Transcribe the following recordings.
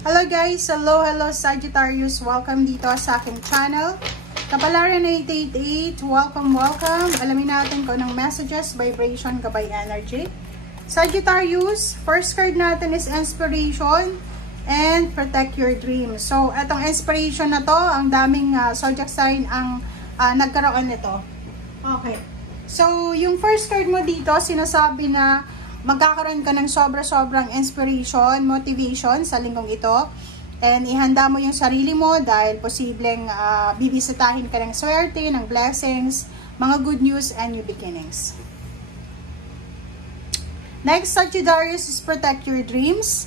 Hello guys! Hello Sagittarius! Welcome dito sa aking channel. Kapalaran 888, welcome. Alamin natin kung anong messages, vibration, gabay energy. Sagittarius, first card natin is inspiration and protect your dreams. So, etong inspiration na to, ang daming zodiac sign ang nagkaroon nito. Okay. So, yung first card mo dito, sinasabi na magkakaroon ka ng sobrang inspiration, motivation sa linggong ito. And ihanda mo yung sarili mo dahil posibleng bibisitahin ka ng swerte, ng blessings, mga good news, and new beginnings. Next, Sagittarius is protect your dreams.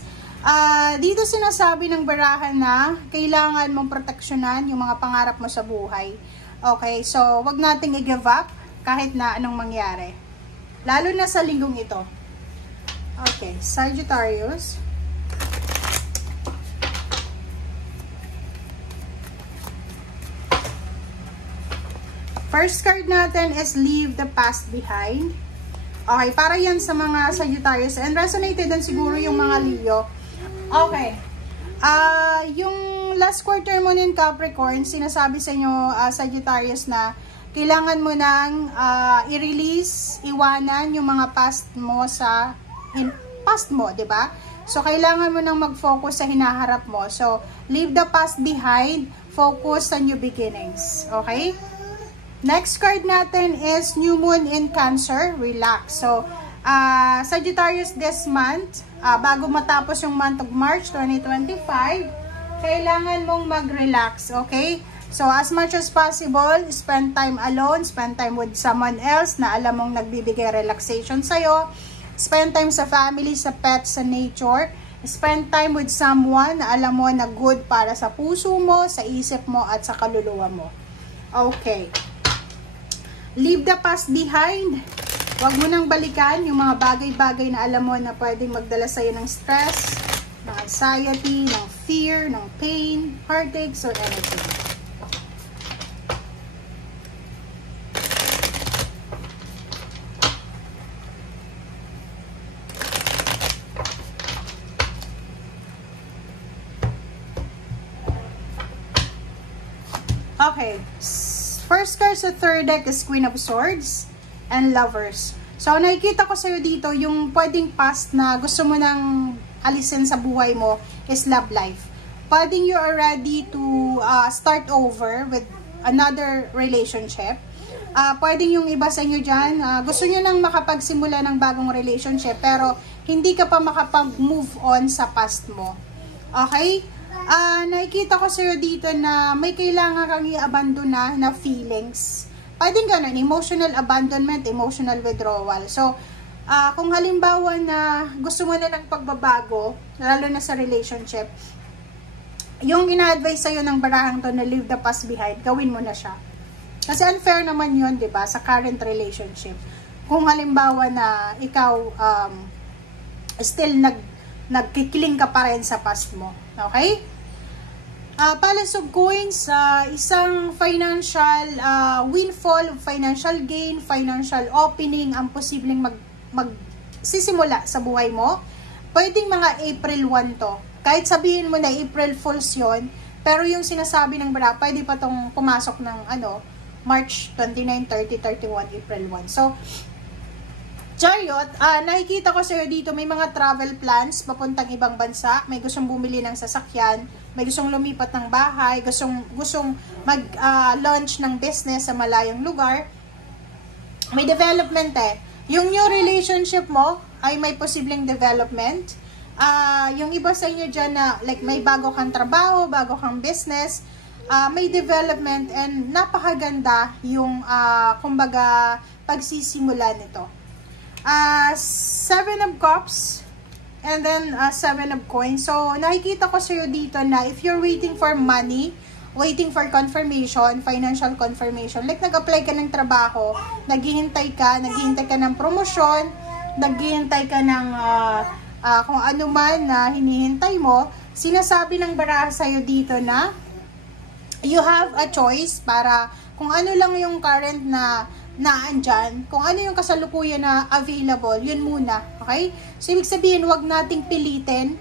Dito sinasabi ng barahan na kailangan mong proteksyonan yung mga pangarap mo sa buhay. Okay, so wag nating i-give up kahit na anong mangyari. Lalo na sa linggong ito. Okay, Sagittarius. First card natin is leave the past behind. Okay, para yan sa mga Sagittarius. And resonated din siguro yung mga Leo. Okay. Yung last quarter mo in Capricorn, sinasabi sa inyo, Sagittarius, na kailangan mo nang i-release, iwanan yung mga past mo sa past mo, 'di ba? So kailangan mo nang mag-focus sa hinaharap mo. So leave the past behind, focus sa new beginnings. Okay? Next card natin is new moon in Cancer, relax. So Sagittarius this month, bago matapos yung month of March 2025, kailangan mong mag-relax, okay? So as much as possible, spend time alone, spend time with someone else na alam mong nagbibigay relaxation sa'yo. Spend time sa family, sa pets, sa nature. Spend time with someone na alam mo na good para sa puso mo, sa isip mo, at sa kaluluwa mo. Okay. Leave the past behind. Huwag mo nang balikan yung mga bagay-bagay na alam mo na pwedeng magdala sa'yo ng stress, ng anxiety, ng fear, ng pain, heartaches, or anything. Okay, first card sa third deck is Queen of Swords and Lovers. So, nakikita ko sa'yo dito, yung pwedeng past na gusto mo nang alisin sa buhay mo is love life. Pwedeng you are ready to start over with another relationship. Pwedeng yung iba sa inyo dyan, gusto nyo nang makapagsimula ng bagong relationship pero hindi ka pa makapag-move on sa past mo. Okay? Nakikita ko sa'yo dito na may kailangan kang i-abandon na feelings. Pwedeng ganun, emotional abandonment, emotional withdrawal. So, kung halimbawa na gusto mo na ng pagbabago, lalo na sa relationship, yung ina-advise sa'yo ng barahang to na leave the past behind, gawin mo na siya. Kasi unfair naman yun, di ba, sa current relationship. Kung halimbawa na ikaw still nagkikiling ka pa rin sa past mo. Okay? Palace of Coins, isang financial windfall, financial gain, financial opening ang posibleng magsisimula sa buhay mo. Pwedeng mga April 1 to. Kahit sabihin mo na April Fools yun, pero yung sinasabi ng bara, pwede pa tong pumasok ng March 29, 30, 31, April 1. So, Chariot, nakikita ko sa'yo dito may mga travel plans papuntang ibang bansa, may gustong bumili ng sasakyan, may gustong lumipat ng bahay, gustong mag-launch ng business sa malayong lugar. May development Yung new relationship mo ay may posibleng development. Yung iba sa inyo dyan na like may bago kang trabaho, bago kang business, may development and napakaganda yung kumbaga pagsisimula nito. 7 of Cups and then 7 of Coins. So, nakikita ko sa'yo dito na if you're waiting for money, waiting for confirmation, financial confirmation, like nag-apply ka ng trabaho, naghihintay ka ng promosyon, naghihintay ka ng kung ano man na hinihintay mo, sinasabi ng baraha sa'yo dito na you have a choice para kung ano lang yung current na andyan, kung ano yung kasalukuyan na available, yun muna, okay? So, ibig sabihin, wag nating pilitin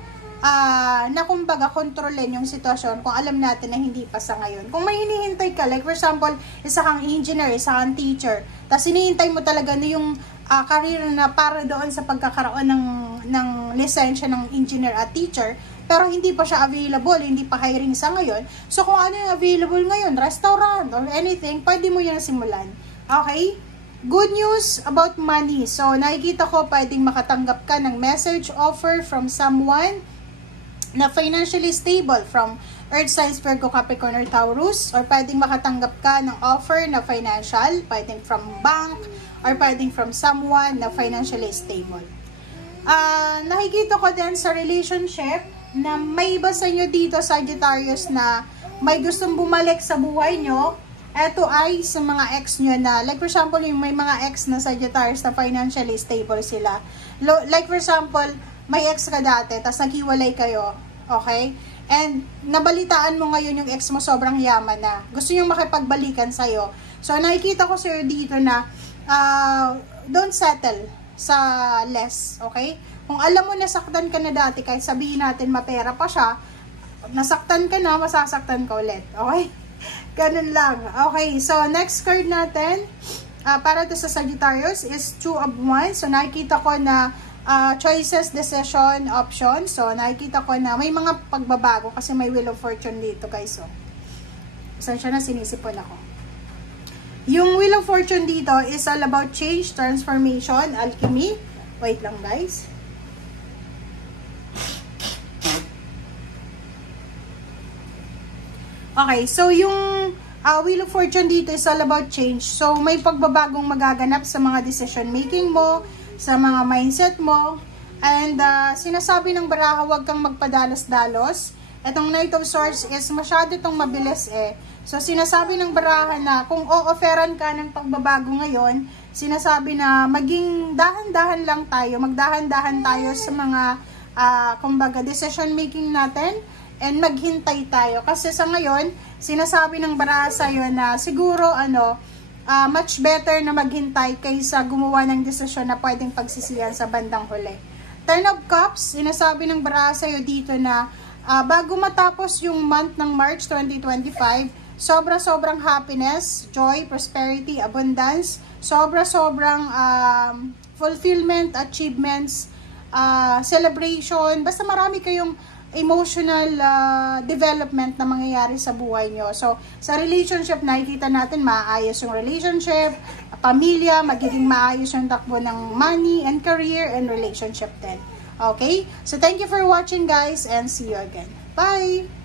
na kumbaga kontrolin yung sitwasyon kung alam natin na hindi pa sa ngayon. Kung may hinihintay ka, like for example, isa kang engineer, isa kang teacher, tapos hinihintay mo talaga na yung career na para doon sa pagkakaroon ng lisensya ng engineer at teacher, pero hindi pa siya available, hindi pa hiring sa ngayon. So kung ano yung available ngayon, restaurant or anything, pwede mo yan simulan. Okay? Good news about money. So nakikita ko pwedeng makatanggap ka ng message offer from someone na financially stable from Earth Signs, Virgo, Capricorn, or Taurus, or pwedeng makatanggap ka ng offer na financial, pwedeng from bank, or pwedeng from someone na financially stable. Nakikita ko din sa relationship na may iba sa inyo dito, Sagittarius, na may gustong bumalik sa buhay nyo. Ito ay sa mga ex nyo na, like for example, yung may mga ex na Sagittarius na financially stable sila. Like for example, may ex ka dati, tapos naghiwalay kayo, okay? And nabalitaan mo ngayon yung ex mo sobrang yaman na. Gusto nyo makipagbalikan sa'yo. So, nakikita ko sa'yo dito na don't settle sa less, okay? Kung alam mo nasaktan ka na dati, kahit sabihin natin mapera pa siya, nasaktan ka na, masasaktan ka ulit, okay? Ganun lang. Okay, so next card natin, para to sa Sagittarius is Two of Wands. So, nakikita ko na choices, decision, option. So, nakikita ko na may mga pagbabago kasi may Wheel of Fortune dito, guys. So, saan siya na sinisipon ako. Yung Wheel of Fortune dito is all about change, transformation, alchemy. Wait lang, guys. Okay, so yung Wheel of Fortune dito is all about change. So, may pagbabagong magaganap sa mga decision making mo, sa mga mindset mo. And sinasabi ng baraha, huwag kang magpadalos-dalos. Itong Knight of Swords is masyado itong mabilis eh. So sinasabi ng baraha na kung o-offeran ka ng pagbabago ngayon, sinasabi na maging dahan-dahan lang tayo, magdahan-dahan tayo sa mga kumbaga decision making natin, and maghintay tayo. Kasi sa ngayon, sinasabi ng baraha sa'yo na siguro much better na maghintay kaysa gumawa ng desisyon na pwedeng pagsisiyan sa bandang huli. Ten of Cups, sinasabi ng baraha sa'yo dito na bago matapos yung month ng March 2025, sobra-sobrang happiness, joy, prosperity, abundance, sobra-sobrang fulfillment, achievements, celebration, basta marami kayong emotional development na mangyayari sa buhay nyo. So, sa relationship, nakikita natin maayos yung relationship, pamilya, magiging maayos yung takbo ng money and career and relationship din. Okay? So, thank you for watching, guys, and see you again. Bye!